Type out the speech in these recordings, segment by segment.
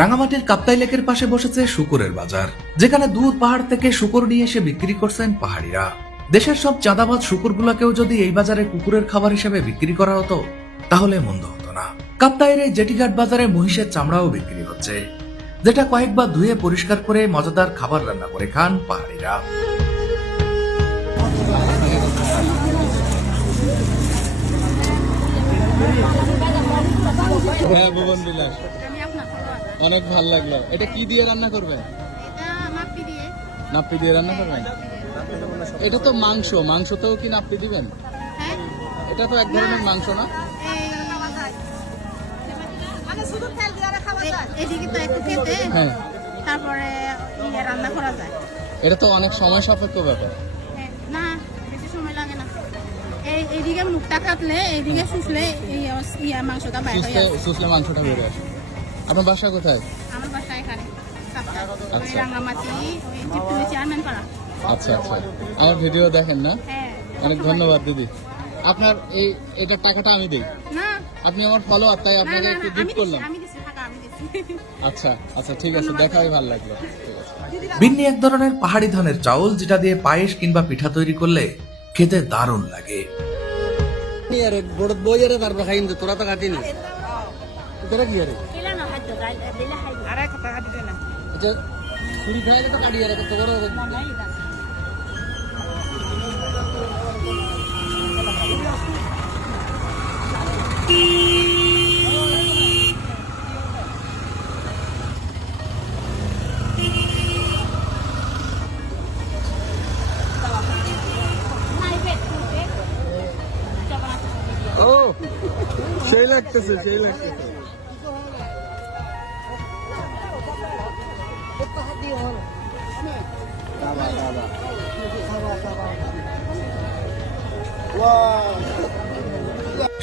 রাঙামাটির কাপ্তাই লেকের পাশে বসেছে শুকুরের বাজার, যেখানে দূর পাহাড় থেকে শুকুর নিয়ে এসে বিক্রি করছেন পাহাড়িরা। দেশের সব চাঁদাবাজ শুকুরগুলোকেও যদি এই বাজারে কুকুরের খাবার হিসেবে বিক্রি করা হতো তাহলে মন্দ হতো না। কাপ্তাইয়ের এই জেটিঘাট বাজারে মহিষের চামড়াও বিক্রি হচ্ছে, যেটা কয়েকবার ধুয়ে পরিষ্কার করে মজাদার খাবার রান্না করে খান পাহাড়িরা। হ্যাঁ ভুবন বিলাস, অনেক ভালো লাগলো। এটা কি দিয়ে রান্না করবে? নাপ্পি দিয়ে রান্না করবেন? এটা তো মাংস, মাংসতেও কি নাপ্পি দিবেন? এটা তো এক ধরনের মাংস না? হ্যাঁ, তারপরে রান্না করা যায়। এটা তো অনেক সময় সাপেক্ষ ব্যাপার। না, বেশি সময় লাগে না। এইদিকে মুখটা কাটলে এইদিকে শুষলে মাংসটা বাইরে হয়ে আসে। শুষলে মাংসটা বেরিয়ে আসে। আপনার বাসা কোথায়? আমার বাসা এখানে আচ্ছা। রাঙামাটি, ওই চেয়ারম্যান পাড়া। আচ্ছা আচ্ছা, আমার ভিডিও দেখেন না? হ্যাঁ। অনেক ধন্যবাদ দিদি। আপনার এটার টাকাটা আমি দিই। না, আপনি আমার ফলোয়ার, তাই আপনাকে একটু গিফট করলাম। আমি দিছি টাকা, আমি দিছি। আচ্ছা আচ্ছা, ঠিক আছে, দেখাই ভালো লাগলো। ঠিক আছে। বিন্নি এক ধরনের পাহাড়ি ধানের চাউল, যেটা দিয়ে পায়েস কিংবা পিঠা তৈরি করলে খেতে দারুণ লাগে। তোরা তো কাটিনি। তোরা কি আরে? আরে কথা দিতে না। আচ্ছা, ছুরি খাইলে তো কাটিয়ে রাখো তো বড়। ও সেই লাগতেছে, সেই লাগতেছে।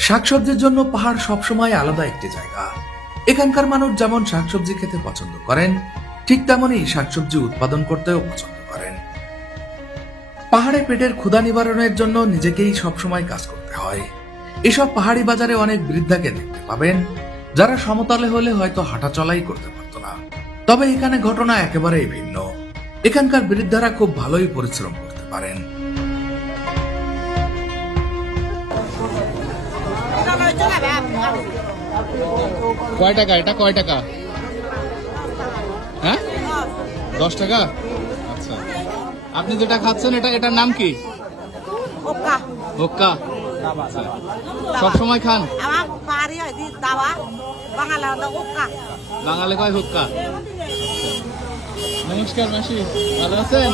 শাকসবজির জন্য পাহাড় সবসময় আলাদা একটি জায়গা। এখানকার মানুষ যেমন শাকসবজি খেতে পছন্দ করেন, ঠিক তেমনই শাকসবজি উৎপাদন করতেও পছন্দ করেন। পাহাড়ে পেটের ক্ষুধা নিবারণের জন্য নিজেকেই সবসময় কাজ করতে হয়। এসব পাহাড়ি বাজারে অনেক বৃদ্ধাকে দেখতে পাবেন, যারা সমতলে হলে হয়তো হাঁটা চলাই করতে পারত না। তবে এখানে ঘটনা একেবারেই ভিন্ন। এখানকার বৃদ্ধারা খুব ভালোই পরিশ্রম করতে পারেন। কয় টাকা এটা? কয় টাকা? হ্যাঁ, 10 টাকা। আচ্ছা, আপনি যেটা খাচ্ছেন এটার নাম কি? হুক্কা। আচ্ছা, সব সময় খান? বাঙালি কয় হুক্কা। নমস্কার মাসি, ভালো আছেন?